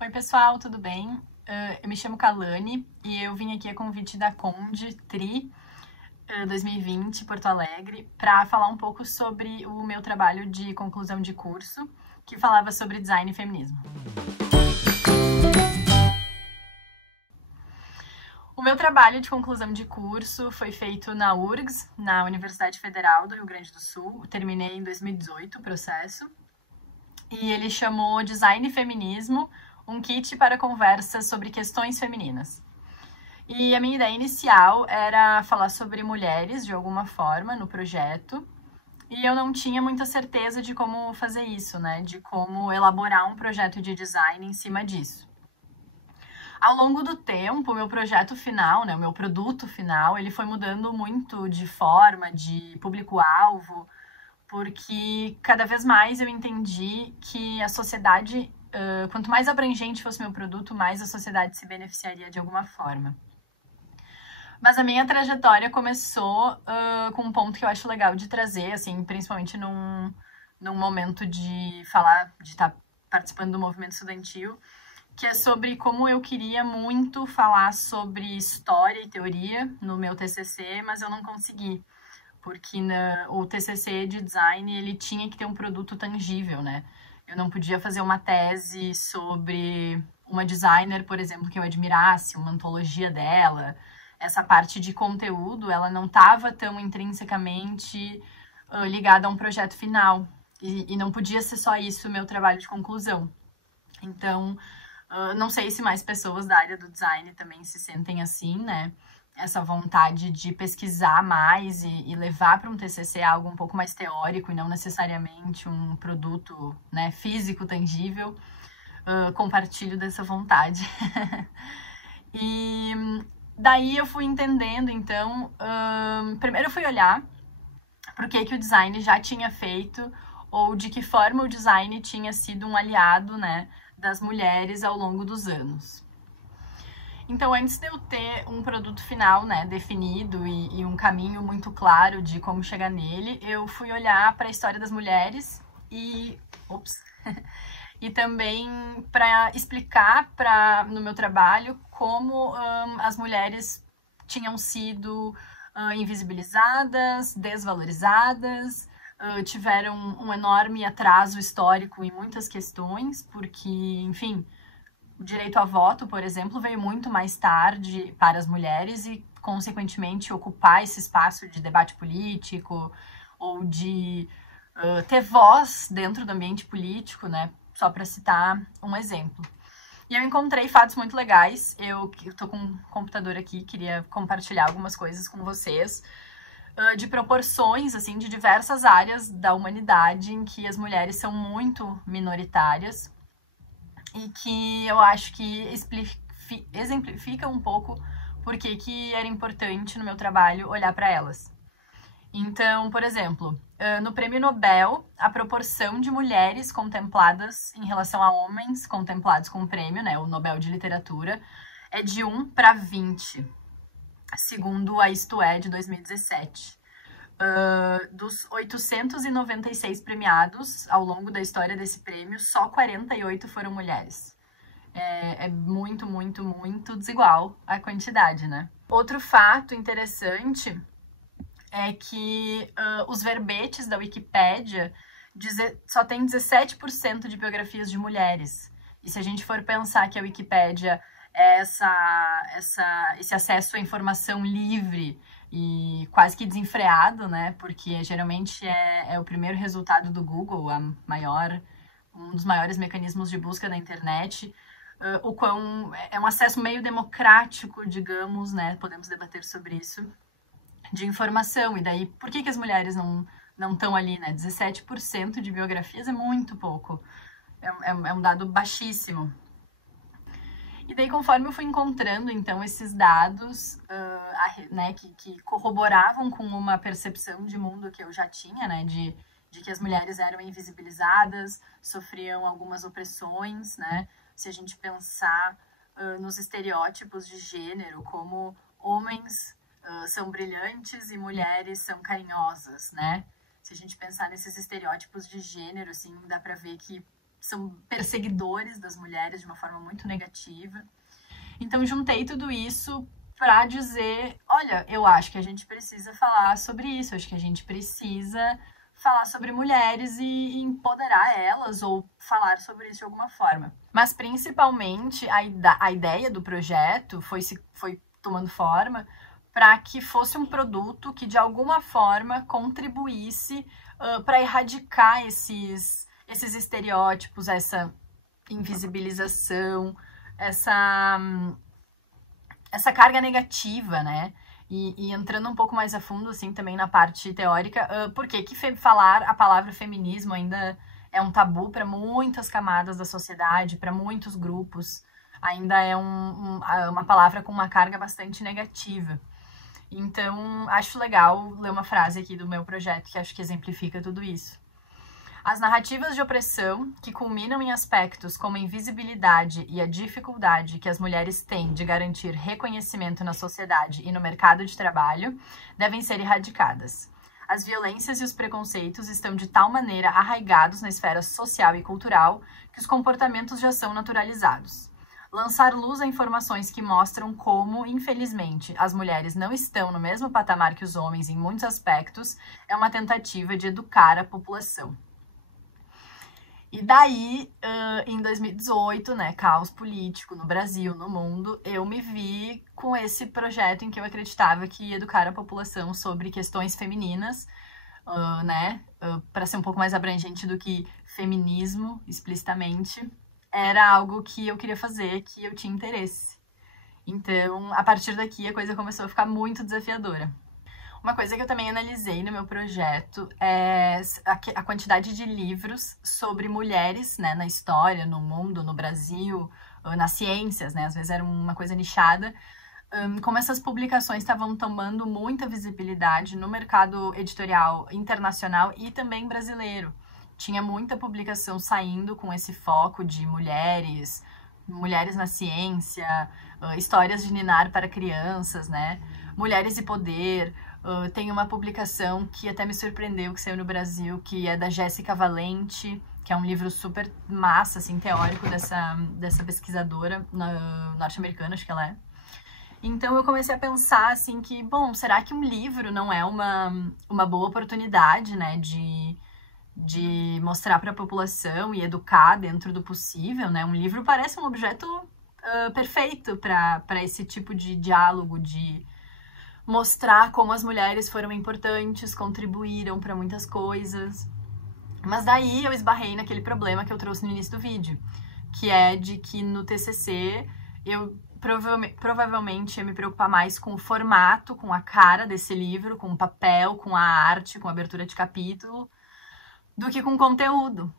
Oi, pessoal, tudo bem? Eu me chamo Kalani e eu vim aqui a convite da Conde Tri 2020, Porto Alegre, para falar um pouco sobre o meu trabalho de conclusão de curso, que falava sobre design e feminismo. O meu trabalho de conclusão de curso foi feito na URGS, na Universidade Federal do Rio Grande do Sul. Eu terminei em 2018 o processo. E ele chamou Design e Feminismo, um kit para conversas sobre questões femininas. E a minha ideia inicial era falar sobre mulheres, de alguma forma, no projeto. E eu não tinha muita certeza de como fazer isso, né? De como elaborar um projeto de design em cima disso. Ao longo do tempo, o meu projeto final, né, o meu produto final, ele foi mudando muito de forma, de público-alvo, porque cada vez mais eu entendi que a sociedade, quanto mais abrangente fosse meu produto, mais a sociedade se beneficiaria de alguma forma. Mas a minha trajetória começou com um ponto que eu acho legal de trazer, assim, principalmente num momento de falar, de estar participando do movimento estudantil, que é sobre como eu queria muito falar sobre história e teoria no meu TCC, mas eu não consegui, porque o TCC de design ele tinha que ter um produto tangível, né? Eu não podia fazer uma tese sobre uma designer, por exemplo, que eu admirasse, uma antologia dela. Essa parte de conteúdo, ela não estava tão intrinsecamente ligada a um projeto final. E não podia ser só isso o meu trabalho de conclusão. Então, não sei se mais pessoas da área do design também se sentem assim, né? Essa vontade de pesquisar mais e levar para um TCC algo um pouco mais teórico e não necessariamente um produto, né, físico, tangível. Compartilho dessa vontade. E daí eu fui entendendo, então, primeiro eu fui olhar para o que o design já tinha feito ou de que forma o design tinha sido um aliado, né, das mulheres ao longo dos anos. Então, antes de eu ter um produto final, né, definido e um caminho muito claro de como chegar nele, eu fui olhar para a história das mulheres e também para explicar no meu trabalho como as mulheres tinham sido invisibilizadas, desvalorizadas, tiveram um enorme atraso histórico em muitas questões, porque, enfim, o direito a voto, por exemplo, veio muito mais tarde para as mulheres e, consequentemente, ocupar esse espaço de debate político ou de ter voz dentro do ambiente político, né? Só para citar um exemplo. E eu encontrei fatos muito legais. Eu tô com um computador aqui, queria compartilhar algumas coisas com vocês, de proporções, assim, de diversas áreas da humanidade em que as mulheres são muito minoritárias e que eu acho que exemplifica um pouco por que era importante no meu trabalho olhar para elas. Então, por exemplo, no Prêmio Nobel, a proporção de mulheres contempladas em relação a homens contemplados com o prêmio, né, o Nobel de Literatura, é de 1 para 20, segundo a Isto É, de 2017. Dos 896 premiados ao longo da história desse prêmio, só 48 foram mulheres. É muito, muito, muito desigual a quantidade, né? Outro fato interessante é que os verbetes da Wikipédia só tem 17% de biografias de mulheres. E se a gente for pensar que a Wikipédia é esse acesso à informação livre e quase que desenfreado, né? Porque geralmente é o primeiro resultado do Google, um dos maiores mecanismos de busca da internet. O quão é um acesso meio democrático, digamos, né? Podemos debater sobre isso, de informação. E daí, por que as mulheres não estão ali, né? 17% de biografias é muito pouco. É um dado baixíssimo. E daí, conforme eu fui encontrando, então, esses dados, né, que corroboravam com uma percepção de mundo que eu já tinha, né, de que as mulheres eram invisibilizadas, sofriam algumas opressões, né, se a gente pensar nos estereótipos de gênero, como homens são brilhantes e mulheres são carinhosas, né, se a gente pensar nesses estereótipos de gênero, assim, dá pra ver que são perseguidores das mulheres de uma forma muito negativa. Então, juntei tudo isso para dizer, olha, eu acho que a gente precisa falar sobre isso, acho que a gente precisa falar sobre mulheres e empoderar elas ou falar sobre isso de alguma forma. Mas, principalmente, a ideia do projeto foi tomando forma para que fosse um produto que, de alguma forma, contribuísse para erradicar esses estereótipos, essa invisibilização, essa carga negativa, né? E entrando um pouco mais a fundo, assim, também na parte teórica, por que falar a palavra feminismo ainda é um tabu para muitas camadas da sociedade, para muitos grupos, ainda é uma palavra com uma carga bastante negativa. Então, acho legal ler uma frase aqui do meu projeto que acho que exemplifica tudo isso. As narrativas de opressão, que culminam em aspectos como a invisibilidade e a dificuldade que as mulheres têm de garantir reconhecimento na sociedade e no mercado de trabalho, devem ser erradicadas. As violências e os preconceitos estão de tal maneira arraigados na esfera social e cultural que os comportamentos já são naturalizados. Lançar luz a informações que mostram como, infelizmente, as mulheres não estão no mesmo patamar que os homens em muitos aspectos é uma tentativa de educar a população. E daí, em 2018, né, caos político no Brasil, no mundo, eu me vi com esse projeto em que eu acreditava que educar a população sobre questões femininas, né, para ser um pouco mais abrangente do que feminismo, explicitamente, era algo que eu queria fazer, que eu tinha interesse. Então, a partir daqui, a coisa começou a ficar muito desafiadora. Uma coisa que eu também analisei no meu projeto é a quantidade de livros sobre mulheres, né, na história, no mundo, no Brasil, nas ciências, né, às vezes era uma coisa nichada, como essas publicações estavam tomando muita visibilidade no mercado editorial internacional e também brasileiro. Tinha muita publicação saindo com esse foco de mulheres na ciência, histórias de ninar para crianças, né, mulheres e poder. Tem uma publicação que até me surpreendeu, que saiu no Brasil, que é da Jéssica Valente, que é um livro super massa, assim, teórico dessa pesquisadora norte-americana, acho que ela é. Então eu comecei a pensar, assim, que, bom, será que um livro não é uma boa oportunidade, né, de mostrar para a população e educar dentro do possível, né? Um livro parece um objeto perfeito para esse tipo de diálogo, de mostrar como as mulheres foram importantes, contribuíram para muitas coisas. Mas daí eu esbarrei naquele problema que eu trouxe no início do vídeo, que é de que no TCC eu provavelmente ia me preocupar mais com o formato, com a cara desse livro, com o papel, com a arte, com a abertura de capítulo, do que com o conteúdo.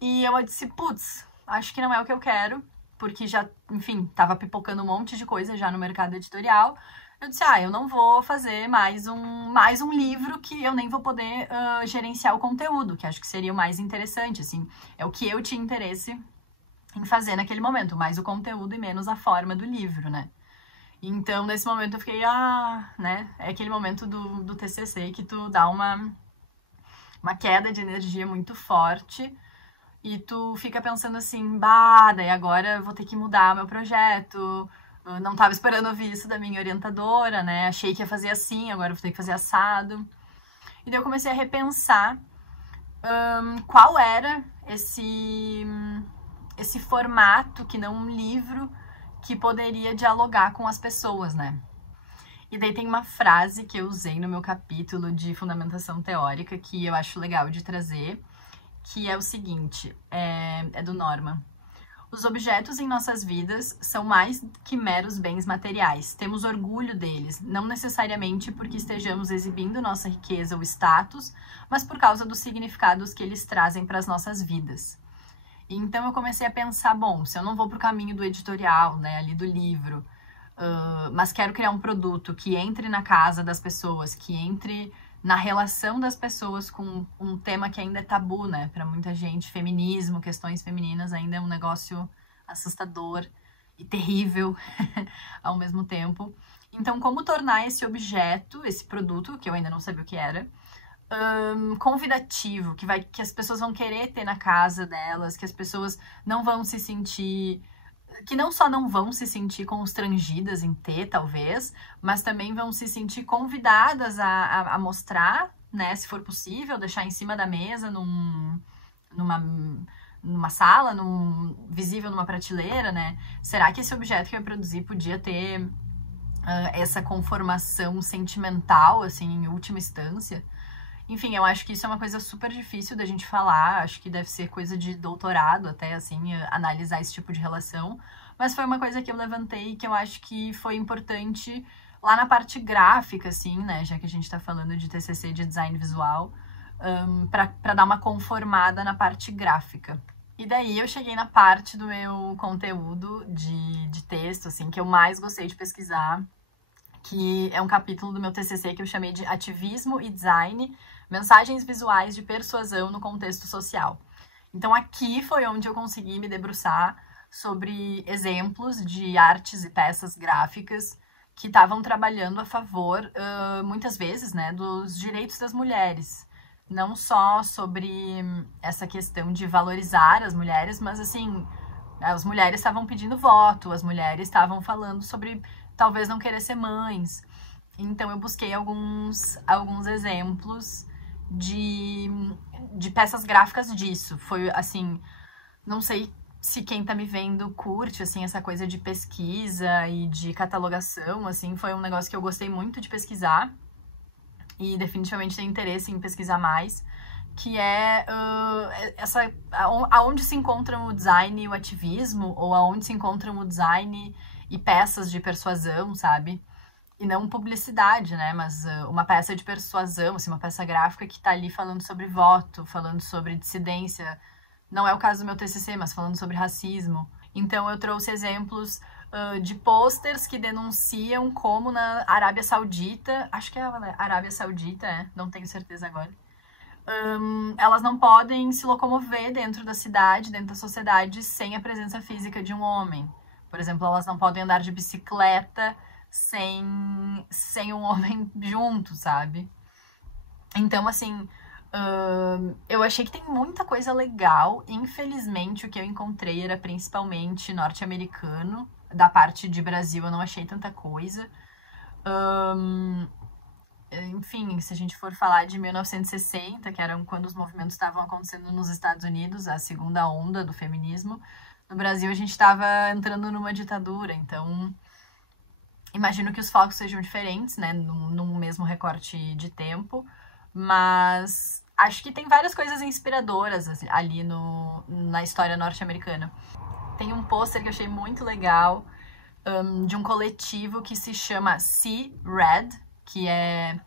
E eu disse, putz, acho que não é o que eu quero, porque já, enfim, tava pipocando um monte de coisa já no mercado editorial. Eu disse, eu não vou fazer mais um livro que eu nem vou poder gerenciar o conteúdo, que acho que seria o mais interessante, assim. É o que eu tinha interesse em fazer naquele momento, mais o conteúdo e menos a forma do livro, né? Então, nesse momento eu fiquei, né? É aquele momento do TCC que tu dá uma queda de energia muito forte e tu fica pensando assim, daí agora eu vou ter que mudar meu projeto. Eu não estava esperando ouvir isso da minha orientadora, né? Achei que ia fazer assim, agora vou ter que fazer assado. E daí eu comecei a repensar qual era esse formato, que não um livro, que poderia dialogar com as pessoas, né? E daí tem uma frase que eu usei no meu capítulo de fundamentação teórica, que eu acho legal de trazer, que é o seguinte, é do Norman. Os objetos em nossas vidas são mais que meros bens materiais. Temos orgulho deles, não necessariamente porque estejamos exibindo nossa riqueza ou status, mas por causa dos significados que eles trazem para as nossas vidas. Então eu comecei a pensar, bom, se eu não vou para o caminho do editorial, né, ali do livro, mas quero criar um produto que entre na casa das pessoas, que entre na relação das pessoas com um tema que ainda é tabu, né? Para muita gente, feminismo, questões femininas ainda é um negócio assustador e terrível ao mesmo tempo. Então, como tornar esse objeto, esse produto, que eu ainda não sabia o que era, convidativo, que as pessoas vão querer ter na casa delas, que as pessoas não vão se sentir... que não só não vão se sentir constrangidas em ter, talvez, mas também vão se sentir convidadas a mostrar, né, se for possível, deixar em cima da mesa, numa sala, visível numa prateleira, né? Será que esse objeto que eu ia produzir podia ter essa conformação sentimental, assim, em última instância? Enfim, eu acho que isso é uma coisa super difícil da gente falar, acho que deve ser coisa de doutorado até, assim, analisar esse tipo de relação, mas foi uma coisa que eu levantei que eu acho que foi importante lá na parte gráfica, assim, né, já que a gente tá falando de TCC de design visual, para dar uma conformada na parte gráfica. E daí eu cheguei na parte do meu conteúdo de texto, assim, que eu mais gostei de pesquisar, que é um capítulo do meu TCC que eu chamei de Ativismo e Design, Mensagens Visuais de Persuasão no Contexto Social. Então aqui foi onde eu consegui me debruçar sobre exemplos de artes e peças gráficas que estavam trabalhando a favor, muitas vezes, né, dos direitos das mulheres. Não só sobre essa questão de valorizar as mulheres, mas assim, as mulheres estavam pedindo voto, as mulheres estavam falando sobre talvez não querer ser mães. Então eu busquei alguns exemplos de peças gráficas disso. Foi assim, não sei se quem tá me vendo curte, assim, essa coisa de pesquisa e de catalogação, assim, foi um negócio que eu gostei muito de pesquisar e definitivamente tenho interesse em pesquisar mais, que é aonde se encontram o design e o ativismo, ou aonde se encontram o design e peças de persuasão, sabe? E não publicidade, né? Mas uma peça de persuasão, assim, uma peça gráfica que tá ali falando sobre voto, falando sobre dissidência. Não é o caso do meu TCC, mas falando sobre racismo. Então eu trouxe exemplos de posters que denunciam como na Arábia Saudita, acho que é a Arábia Saudita, não tenho certeza agora, elas não podem se locomover dentro da cidade, dentro da sociedade, sem a presença física de um homem. Por exemplo, elas não podem andar de bicicleta sem um homem junto, sabe? Então, assim, eu achei que tem muita coisa legal. Infelizmente, o que eu encontrei era principalmente norte-americano. Da parte de Brasil, eu não achei tanta coisa. Enfim, se a gente for falar de 1960, que era quando os movimentos estavam acontecendo nos Estados Unidos, a segunda onda do feminismo, no Brasil a gente estava entrando numa ditadura, então imagino que os focos sejam diferentes, né, num mesmo recorte de tempo, mas acho que tem várias coisas inspiradoras ali na história norte-americana. Tem um pôster que eu achei muito legal, de um coletivo que se chama See Red, que é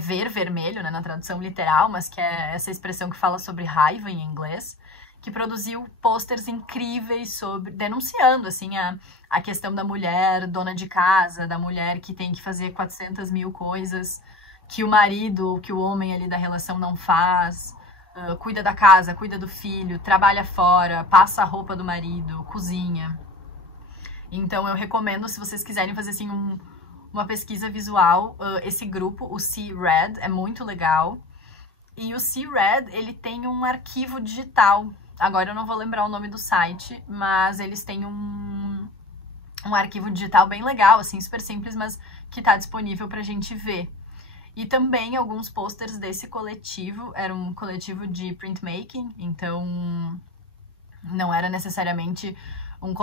ver vermelho, né, na tradução literal, mas que é essa expressão que fala sobre raiva em inglês, que produziu pôsteres incríveis denunciando, assim, a questão da mulher dona de casa, da mulher que tem que fazer 400 mil coisas que o marido, que o homem ali da relação não faz, cuida da casa, cuida do filho, trabalha fora, passa a roupa do marido, cozinha. Então eu recomendo, se vocês quiserem fazer assim uma pesquisa visual, esse grupo, o See Red, é muito legal. E o See Red, ele tem um arquivo digital. Agora eu não vou lembrar o nome do site, mas eles têm um arquivo digital bem legal, assim, super simples, mas que está disponível pra gente ver. E também alguns posters desse coletivo, era um coletivo de printmaking, então não era necessariamente um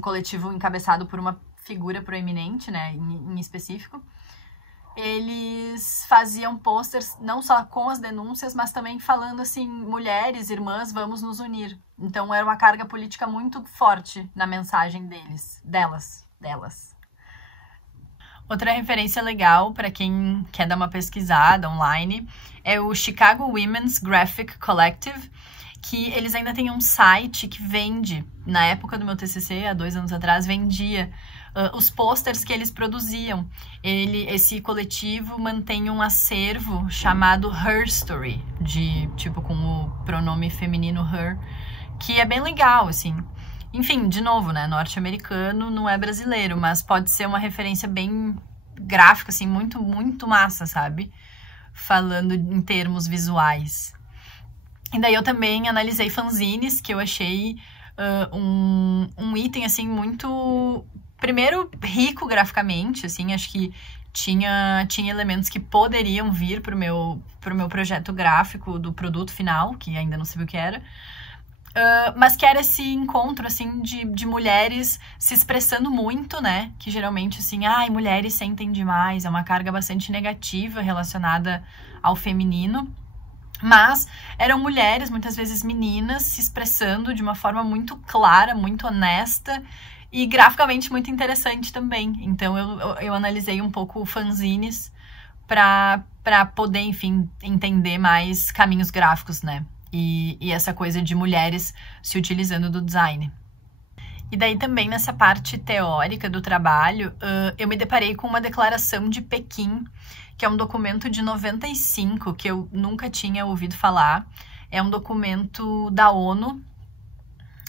coletivo encabeçado por uma figura proeminente, né, em específico. Eles faziam posters não só com as denúncias, mas também falando assim, mulheres, irmãs, vamos nos unir. Então era uma carga política muito forte na mensagem delas. Outra referência legal para quem quer dar uma pesquisada online é o Chicago Women's Graphic Collective, que eles ainda têm um site que vende, na época do meu TCC, há 2 anos atrás, vendia os posters que eles produziam. Esse coletivo mantém um acervo chamado Her Story, tipo com o pronome feminino her, que é bem legal, assim. Enfim, de novo, né, norte-americano, não é brasileiro, mas pode ser uma referência bem gráfica, assim, muito, muito massa, sabe? falando em termos visuais. E daí eu também analisei fanzines, que eu achei um item, assim, muito... Primeiro, rico graficamente, assim, acho que tinha elementos que poderiam vir pro meu projeto gráfico do produto final, que ainda não sabia o que era. Mas que era esse encontro, assim, de mulheres se expressando muito, né? Que geralmente, assim, mulheres sentem demais, é uma carga bastante negativa relacionada ao feminino. Mas eram mulheres, muitas vezes meninas, se expressando de uma forma muito clara, muito honesta e graficamente muito interessante também. Então eu analisei um pouco fanzines para poder, enfim, entender mais caminhos gráficos, né? E essa coisa de mulheres se utilizando do design. E daí também nessa parte teórica do trabalho, eu me deparei com uma declaração de Pequim, que é um documento de 95, que eu nunca tinha ouvido falar. É um documento da ONU,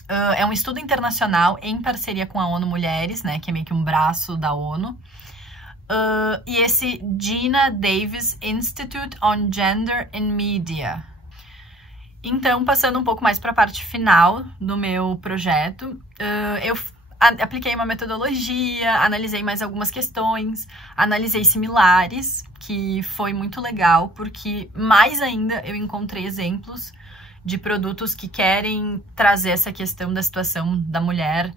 é um estudo internacional em parceria com a ONU Mulheres, né, que é meio que um braço da ONU. E esse Geena Davis Institute on Gender in Media. Então, passando um pouco mais para a parte final do meu projeto, eu apliquei uma metodologia, analisei mais algumas questões, analisei similares, que foi muito legal, porque mais ainda eu encontrei exemplos de produtos que querem trazer essa questão da situação da mulher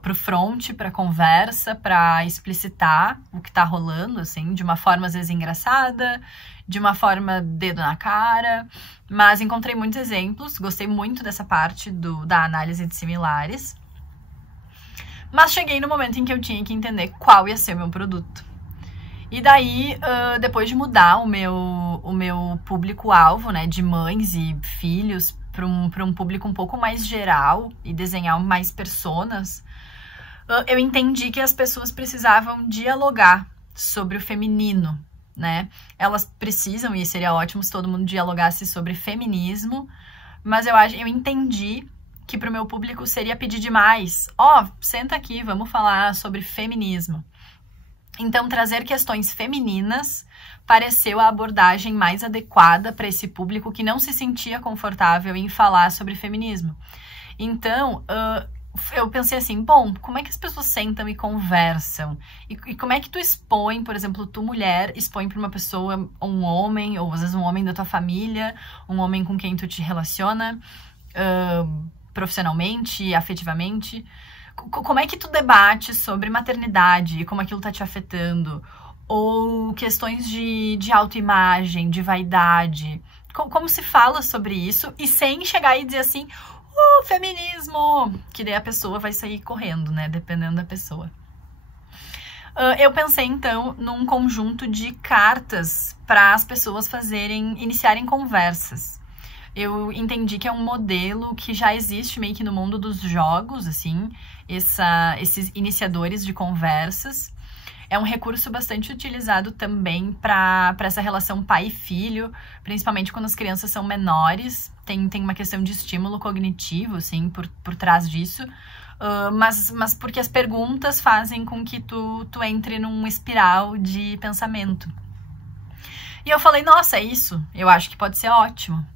para o front, para a conversa, para explicitar o que está rolando, assim, de uma forma às vezes engraçada, de uma forma dedo na cara, mas encontrei muitos exemplos, gostei muito dessa parte da análise de similares. Mas cheguei no momento em que eu tinha que entender qual ia ser o meu produto. E daí, depois de mudar o meu público-alvo, né, de mães e filhos para um público um pouco mais geral e desenhar mais personas, eu entendi que as pessoas precisavam dialogar sobre o feminino, né? Elas precisam, e seria ótimo se todo mundo dialogasse sobre feminismo, mas eu entendi que para o meu público seria pedir demais. Senta aqui, vamos falar sobre feminismo. Então, trazer questões femininas pareceu a abordagem mais adequada para esse público que não se sentia confortável em falar sobre feminismo. Então, eu pensei assim, bom, como é que as pessoas sentam e conversam? E como é que tu expõe, por exemplo, tu mulher, expõe para uma pessoa, um homem, ou às vezes um homem da tua família, um homem com quem tu te relaciona, profissionalmente, afetivamente. Como é que tu debate sobre maternidade e como aquilo tá te afetando? Ou questões de autoimagem, de vaidade. Como se fala sobre isso e sem chegar e dizer assim, feminismo! Que daí a pessoa vai sair correndo, né? Dependendo da pessoa. Eu pensei, então, num conjunto de cartas para as pessoas iniciarem conversas. Eu entendi que é um modelo que já existe meio que no mundo dos jogos, assim, esses iniciadores de conversas. É um recurso bastante utilizado também para essa relação pai e filho, principalmente quando as crianças são menores. Tem uma questão de estímulo cognitivo, assim, por trás disso. Mas porque as perguntas fazem com que tu entre num espiral de pensamento. E eu falei, nossa, é isso. Eu acho que pode ser ótimo.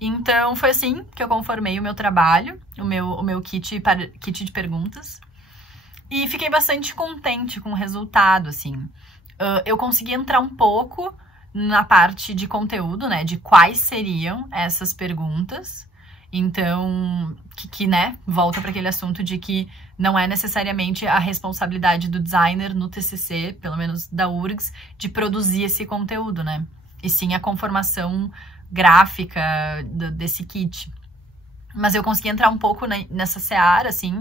Então, foi assim que eu conformei o meu trabalho, o meu kit de perguntas. E fiquei bastante contente com o resultado, assim. Eu consegui entrar um pouco na parte de conteúdo, né? De quais seriam essas perguntas. Então, né? Volta para aquele assunto de que não é necessariamente a responsabilidade do designer no TCC, pelo menos da URGS, de produzir esse conteúdo, né? E sim a conformação gráfica desse kit. Mas eu consegui entrar um pouco nessa seara, assim.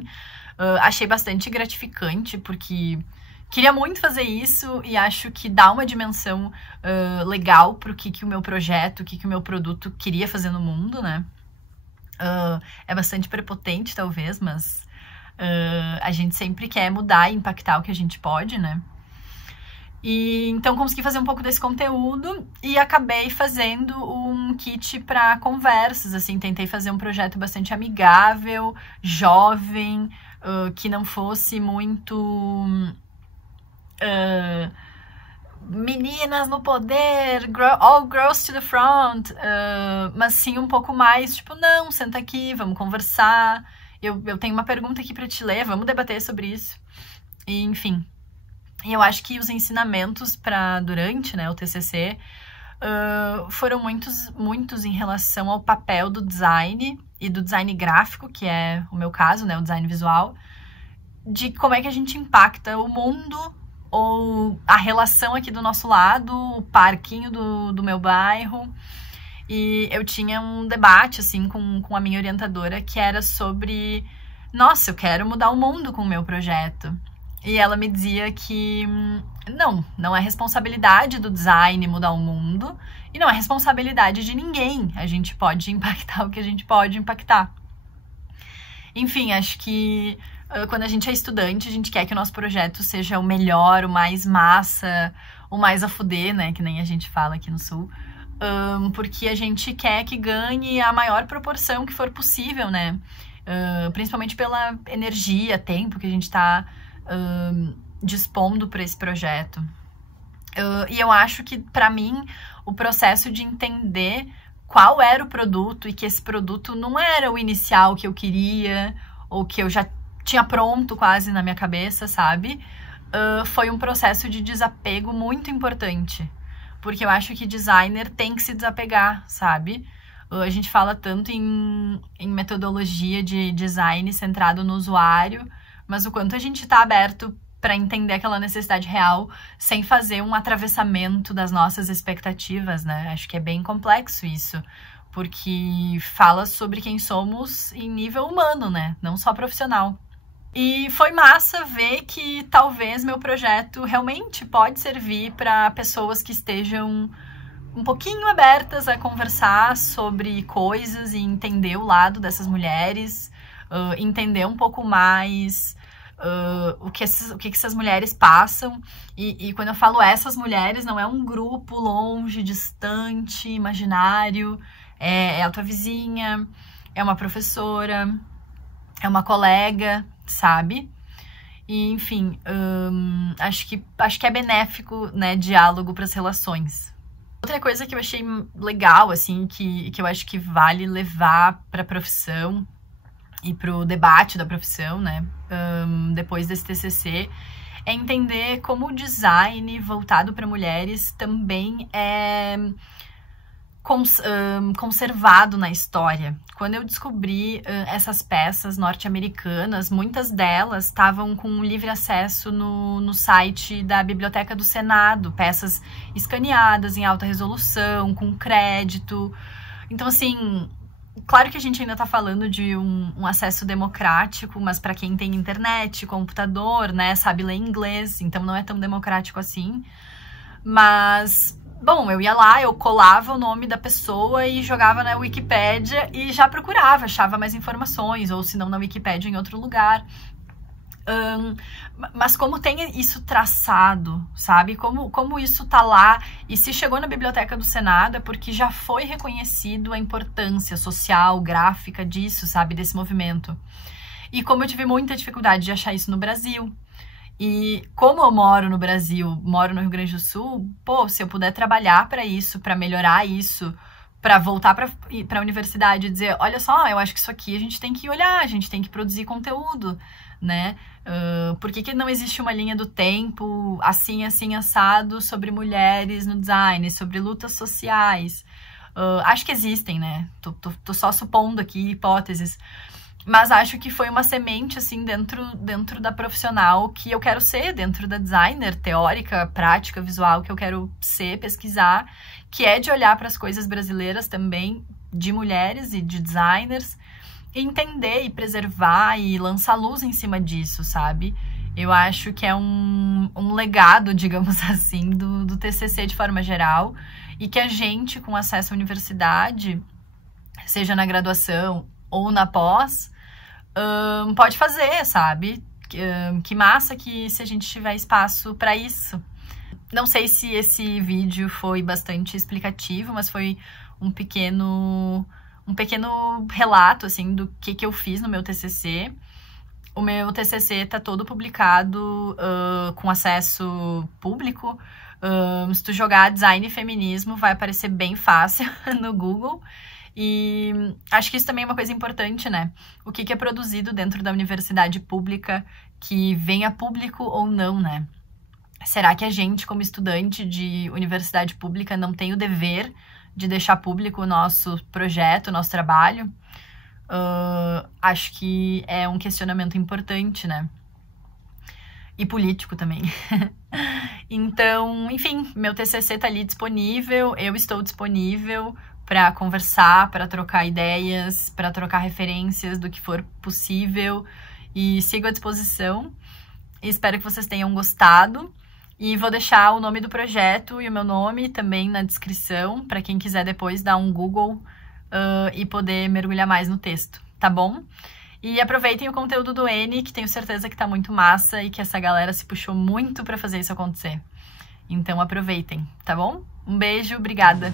Achei bastante gratificante, porque queria muito fazer isso e acho que dá uma dimensão legal pro que o meu projeto, o que o meu produto queria fazer no mundo, né? É bastante prepotente, talvez, mas a gente sempre quer mudar e impactar o que a gente pode, né? E então consegui fazer um pouco desse conteúdo e acabei fazendo um kit para conversas, assim, tentei fazer um projeto bastante amigável, jovem, que não fosse muito meninas no poder, all girls to the front, mas sim um pouco mais, tipo, não, senta aqui, vamos conversar, eu tenho uma pergunta aqui pra te ler, vamos debater sobre isso. E, enfim, eu acho que os ensinamentos durante, né, o TCC foram muitos em relação ao papel do design e do design gráfico, que é o meu caso, né, o design visual, de como é que a gente impacta o mundo ou a relação aqui do nosso lado, o parquinho do meu bairro. E eu tinha um debate, assim, com a minha orientadora, que era sobre, nossa, eu quero mudar o mundo com o meu projeto. E ela me dizia que não é responsabilidade do design mudar o mundo e não é responsabilidade de ninguém. A gente pode impactar o que a gente pode impactar. Enfim, acho que quando a gente é estudante, a gente quer que o nosso projeto seja o melhor, o mais massa, o mais a fuder, né? Que nem a gente fala aqui no Sul. Porque a gente quer que ganhe a maior proporção que for possível, né? Principalmente pela energia, tempo que a gente tá dispondo para esse projeto. E eu acho que, para mim, o processo de entender qual era o produto e que esse produto não era o inicial que eu queria ou que eu já tinha pronto quase na minha cabeça, sabe? Foi um processo de desapego muito importante. Porque eu acho que designer tem que se desapegar, sabe? A gente fala tanto em metodologia de design centrado no usuário, mas o quanto a gente está aberto para entender aquela necessidade real sem fazer um atravessamento das nossas expectativas, né? Acho que é bem complexo isso, porque fala sobre quem somos em nível humano, né? Não só profissional. E foi massa ver que talvez meu projeto realmente pode servir para pessoas que estejam um pouquinho abertas a conversar sobre coisas e entender o lado dessas mulheres, entender um pouco mais o que essas mulheres passam. E quando eu falo essas mulheres, não é um grupo longe, distante, imaginário, é a tua vizinha, é uma professora, é uma colega, sabe? E, enfim, acho que é benéfico, né, diálogo para as relações. Outra coisa que eu achei legal, assim, que eu acho que vale levar para a profissão e para o debate da profissão, né, depois desse TCC, é entender como o design voltado para mulheres também é conservado na história. Quando eu descobri essas peças norte-americanas, muitas delas estavam com livre acesso no site da Biblioteca do Senado, peças escaneadas em alta resolução, com crédito. Então, assim, claro que a gente ainda está falando de um acesso democrático, mas para quem tem internet, computador, né, sabe ler inglês, então não é tão democrático assim. Mas bom, eu ia lá, eu colava o nome da pessoa e jogava na Wikipédia e já procurava, achava mais informações, ou se não na Wikipédia em outro lugar. Mas como tem isso traçado, sabe? Como isso tá lá, e se chegou na Biblioteca do Senado é porque já foi reconhecido a importância social, gráfica disso, sabe? Desse movimento. E como eu tive muita dificuldade de achar isso no Brasil, e como eu moro no Brasil, moro no Rio Grande do Sul, pô, se eu puder trabalhar para isso, para melhorar isso, para voltar para a universidade e dizer, olha só, eu acho que isso aqui a gente tem que olhar, a gente tem que produzir conteúdo, né? Por que não existe uma linha do tempo assim, assim, assado sobre mulheres no design, sobre lutas sociais? Acho que existem, né? Tô só supondo aqui hipóteses. Mas acho que foi uma semente, assim, dentro da profissional que eu quero ser, dentro da designer teórica, prática, visual, que eu quero ser, pesquisar, que é de olhar para as coisas brasileiras também, de mulheres e de designers, e entender e preservar e lançar luz em cima disso, sabe? Eu acho que é um legado, digamos assim, do TCC de forma geral, e que a gente, com acesso à universidade, seja na graduação ou na pós, pode fazer, sabe? Que massa que se a gente tiver espaço para isso. Não sei se esse vídeo foi bastante explicativo, mas foi um pequeno relato, assim, do que eu fiz no meu TCC. O meu TCC tá todo publicado com acesso público Se tu jogar design e feminismo, vai aparecer bem fácil no Google. E acho que isso também é uma coisa importante, né? O que é produzido dentro da universidade pública que vem a público ou não, né? Será que a gente, como estudante de universidade pública, não tem o dever de deixar público o nosso projeto, o nosso trabalho? Acho que é um questionamento importante, né? E político também. Então, enfim, meu TCC tá ali disponível, eu estou disponível para conversar, para trocar ideias, para trocar referências do que for possível, e sigo à disposição. Espero que vocês tenham gostado. E vou deixar o nome do projeto e o meu nome também na descrição, para quem quiser depois dar um Google e poder mergulhar mais no texto, tá bom? E aproveitem o conteúdo do N, que tenho certeza que tá muito massa e que essa galera se puxou muito para fazer isso acontecer. Então aproveitem, tá bom? Um beijo, obrigada!